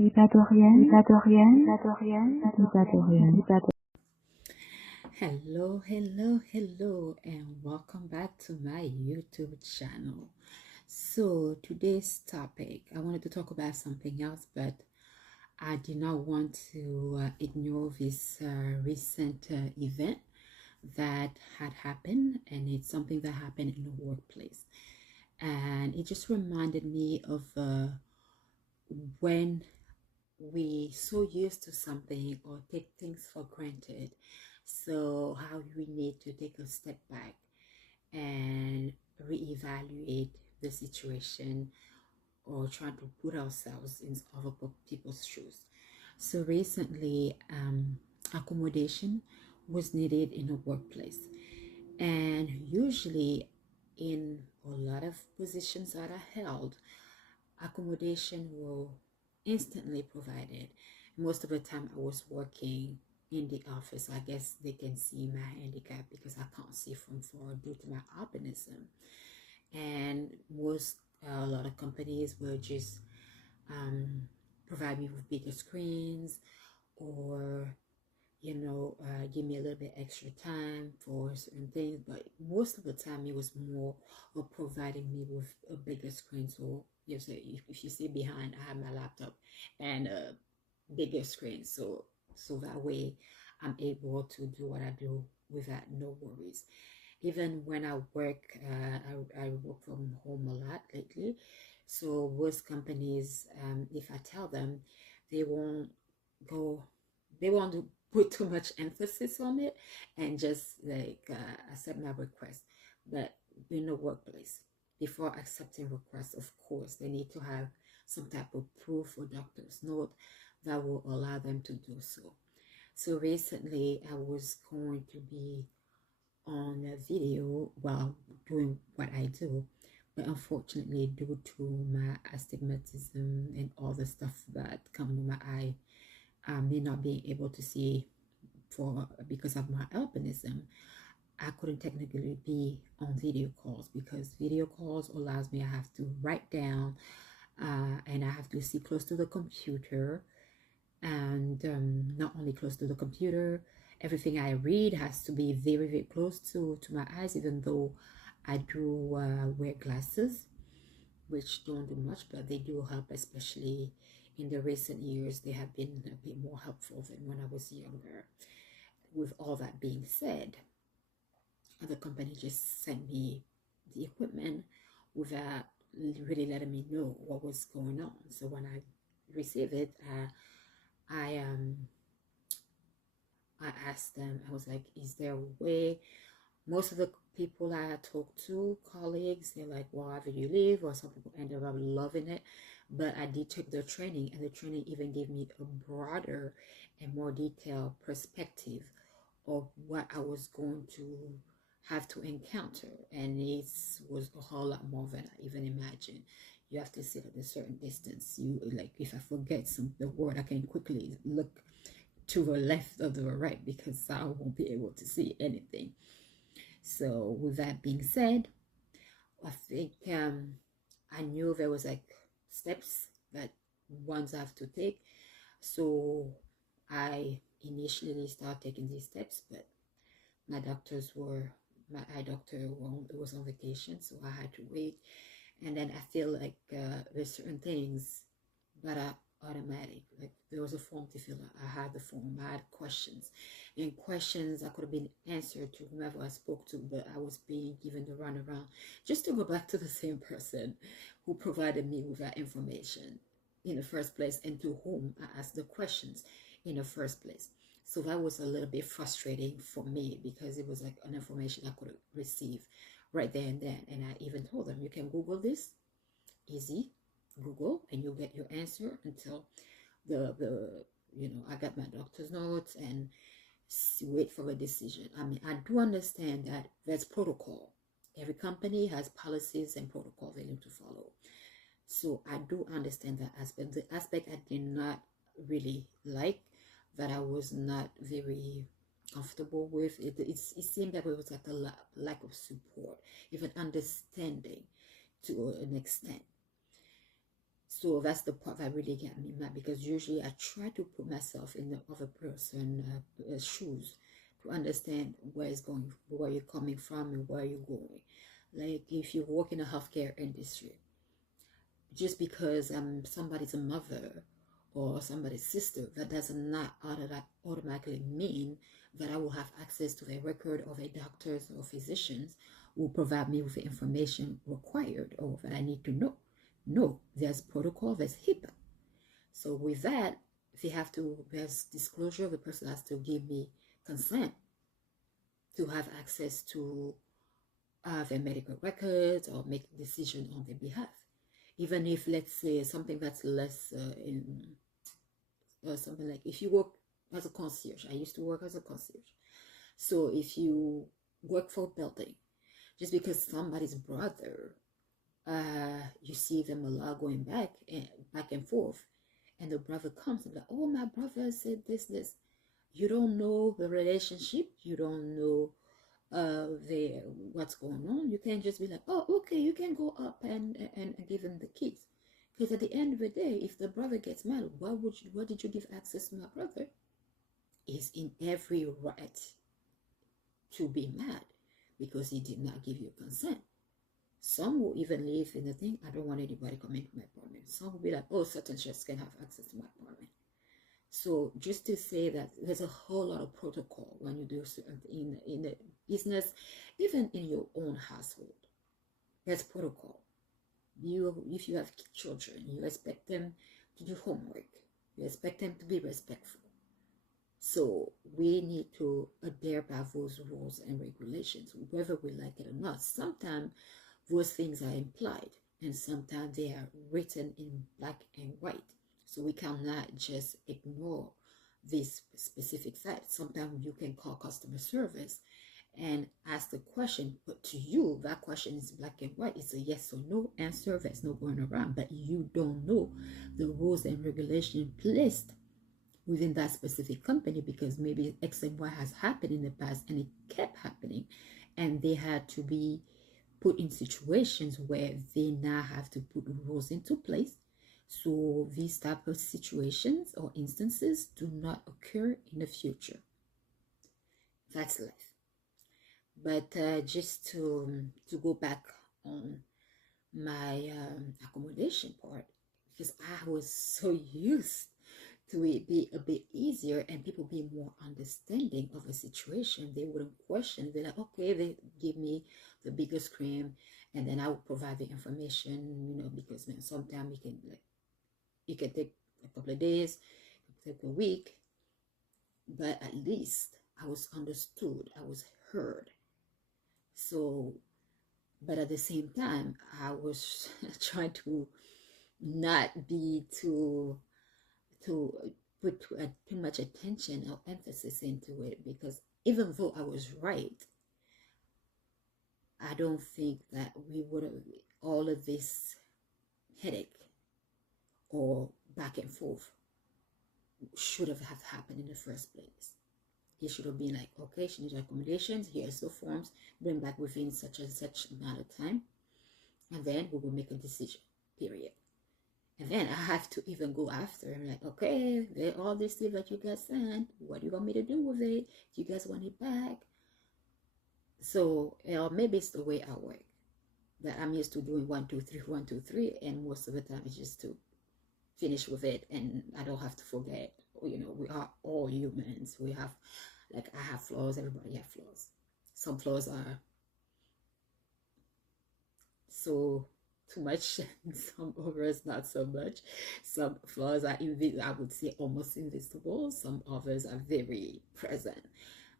By Doriane, By Doriane, By Doriane, By Doriane, By Doriane. Hello, hello, hello, and welcome back to my YouTube channel. So, today's topic, I wanted to talk about something else, but I did not want to ignore this recent event that had happened, and it's something that happened in the workplace. And it just reminded me of when we so used to something or take things for granted, so how we need to take a step back and reevaluate the situation or try to put ourselves in other people's shoes. So recently, accommodation was needed in a workplace, and usually in a lot of positions that are held, accommodation will instantly provided. Most of the time I was working in the office. I guess they can see my handicap because I can't see from far due to my albinism. And a lot of companies will just provide me with bigger screens, or give me a little bit extra time for certain things. But most of the time it was more of providing me with a bigger screen. So yes, if you see behind, I have my laptop and a bigger screen, so that way I'm able to do what I do without no worries. Even when I work, I work from home a lot lately. So most companies, if I tell them, they won't go, they won't put too much emphasis on it and just like accept my request. But in the workplace, before accepting requests, of course, they need to have some type of proof or doctor's note that will allow them to do so. So recently, I was going to be on a video while doing what I do, but unfortunately, due to my astigmatism and all the stuff that come to my eye, I may not be able to see because of my albinism. I couldn't technically be on video calls because video calls allows me, I have to write down and I have to see close to the computer, and not only close to the computer, everything I read has to be very, very close to my eyes, even though I do wear glasses, which don't do much, but they do help, especially in the recent years. They have been a bit more helpful than when I was younger. With all that being said, the company just sent me the equipment without really letting me know what was going on. So when I received it, I asked them, I was like, is there a way? Most of the people I talked to, colleagues, they're like, well, either you leave, or some people ended up loving it. But I did take the training, and the training even gave me a broader and more detailed perspective of what I was going to have to encounter. And it was a whole lot more than I even imagined. You have to sit at a certain distance. You, like, if I forget the word, I can quickly look to the left or the right because I won't be able to see anything. So with that being said, I think I knew there was like steps that ones have to take. So I initially started taking these steps, but my eye doctor was on vacation, so I had to wait. And then I feel like there's certain things that are automatic. Like there was a form to fill out. I had the form. I had questions, and questions that could have been answered to whomever I spoke to, but I was being given the runaround just to go back to the same person who provided me with that information in the first place, and to whom I asked the questions in the first place. So that was a little bit frustrating for me because it was like an information I could receive right there and then. And I even told them, you can Google this, easy, Google, and you'll get your answer until I got my doctor's notes and wait for a decision. I mean, I do understand that there's protocol. Every company has policies and protocol they need to follow. So I do understand that aspect. The aspect I did not really like, that I was not very comfortable with, it seemed that it was like a lack of support, even understanding to an extent. So that's the part that really got me mad, because usually I try to put myself in the other person's shoes to understand where you're coming from and where you're going. Like if you work in the healthcare industry, just because somebody's a mother or somebody's sister, that does not automatically mean that I will have access to a record of a doctors or physicians who provide me with the information required or that I need to know. No, there's protocol, there's HIPAA. So with that, there's disclosure. The person has to give me consent to have access to their medical records or make a decision on their behalf. Even if, let's say, something that's less something like if you work as a concierge. I used to work as a concierge. So if you work for a building, just because somebody's brother, you see them a lot going back and forth, and the brother comes and like, oh, my brother said this. You don't know the relationship. You don't know what's going on. You can't just be like, oh, okay, you can go up and give him the keys. Because at the end of the day, if the brother gets mad, what did you give access to my brother? He's in every right to be mad because he did not give you consent. Some will even leave in the thing, I don't want anybody coming to my apartment. Some will be like, oh, certain chefs can have access to my apartment. So just to say that there's a whole lot of protocol when you do in the business, even in your own household. There's protocol. If you have children, you expect them to do homework. You expect them to be respectful. So we need to adhere by those rules and regulations, whether we like it or not. Sometimes those things are implied, and sometimes they are written in black and white. So we cannot just ignore this specific fact. Sometimes you can call customer service and ask the question, but to you, that question is black and white. It's a yes or no answer. There's no going around, but you don't know the rules and regulations placed within that specific company, because maybe X and Y has happened in the past and it kept happening, and they had to be put in situations where they now have to put rules into place so these type of situations or instances do not occur in the future. That's life. But just to go back on my accommodation part, because I was so used to it be a bit easier and people be more understanding of a situation. They wouldn't question. They're like, okay, they give me the biggest cream, and then I will provide the information, because sometimes it can take a couple of days, it can take a week, but at least I was understood, I was heard. So, but at the same time, I was trying to not be to put too much attention or emphasis into it, because even though I was right, I don't think that we would have all of this headache or back and forth should have happened in the first place. It should have been like, okay, she needs accommodations, here's the forms, bring back within such and such amount of time, and then we will make a decision, period. And then I have to even go after and like, okay, all this stuff that you guys sent, what do you want me to do with it? Do you guys want it back? So maybe it's the way I work, that I'm used to doing 1, 2, 3, 1, 2, 3, and most of the time it's just to finish with it, and I don't have to forget. We are all humans. We have, I have flaws. Everybody have flaws. Some flaws are so too much, some others not so much. Some flaws are I would say almost invisible. Some others are very present.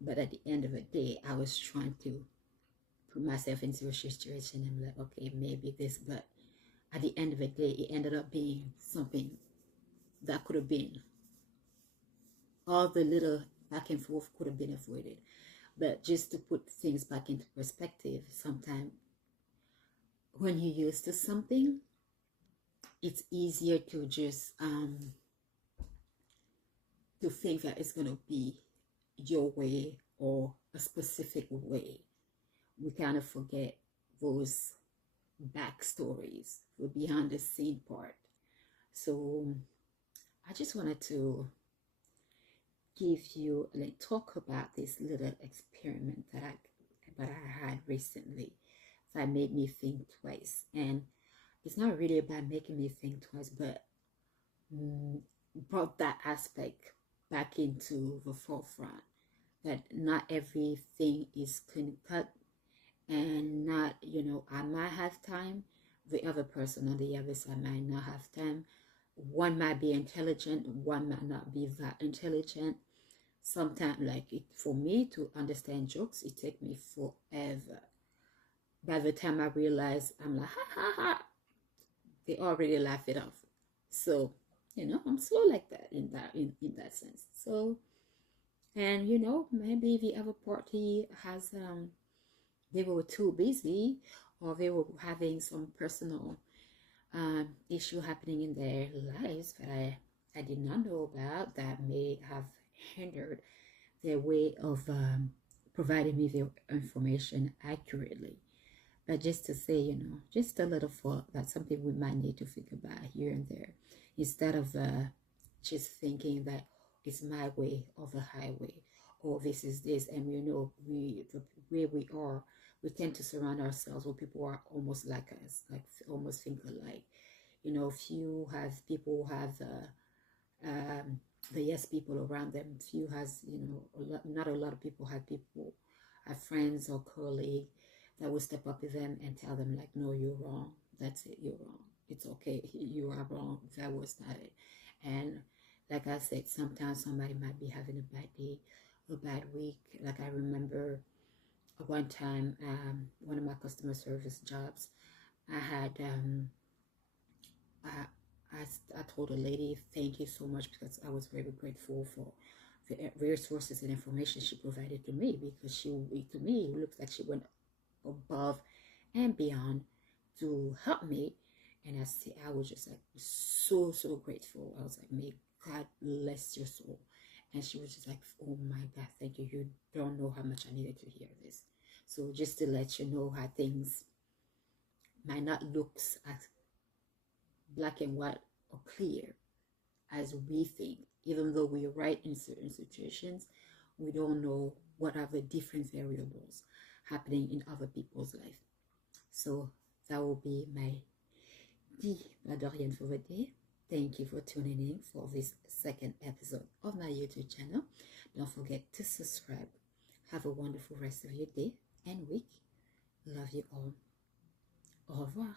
But at the end of the day, I was trying to put myself into a situation and like, okay, maybe this, but at the end of the day, it ended up being something that could have been, all the little back and forth could have been avoided. But just to put things back into perspective, sometimes when you're used to something, it's easier to just to think that it's going to be your way or a specific way. We kind of forget those backstories, the behind the scene part, So I just wanted to give you, like, talk about this little experiment that I had recently that made me think twice. And it's not really about making me think twice, but brought that aspect back into the forefront, that not everything is clean cut, and not, I might have time, the other person on the other side might not have time. One might be intelligent, one might not be that intelligent. Sometimes, like, for me to understand jokes, it takes me forever. By the time I realize, I'm like, ha ha ha, they already laugh it off. So, I'm slow like that, in that sense. So, and maybe the other party has they were too busy, or they were having some personal issue happening in their lives that I did not know about, that may have hindered their way of providing me the information accurately. But just to say, just a little thought, that's something we might need to think about here and there, instead of just thinking that it's my way or the highway, or this is this. And the way we are, we tend to surround ourselves with people who are almost like us, like almost think alike. Few have people who have the yes people around them. Few has, not a lot of people have friends or colleagues that will step up to them and tell them, like, no, you're wrong. That's it. You're wrong. It's okay. You are wrong. That was not it. And like I said, sometimes somebody might be having a bad day, a bad week. Like, I remember one time, one of my customer service jobs, I had, I told a lady, thank you so much, because I was very grateful for the resources and information she provided to me, because to me, it looks like she went above and beyond to help me. And I was just like so grateful. I was like, may God bless your soul. And she was just like, oh my God, thank you. You don't know how much I needed to hear this. So just to let you know how things might not look as black and white or clear as we think. Even though we're right in certain situations, we don't know what are the different variables happening in other people's life. So that will be my By Doriane for the day. Thank you for tuning in for this second episode of my YouTube channel. Don't forget to subscribe. Have a wonderful rest of your day and week. Love you all. Au revoir.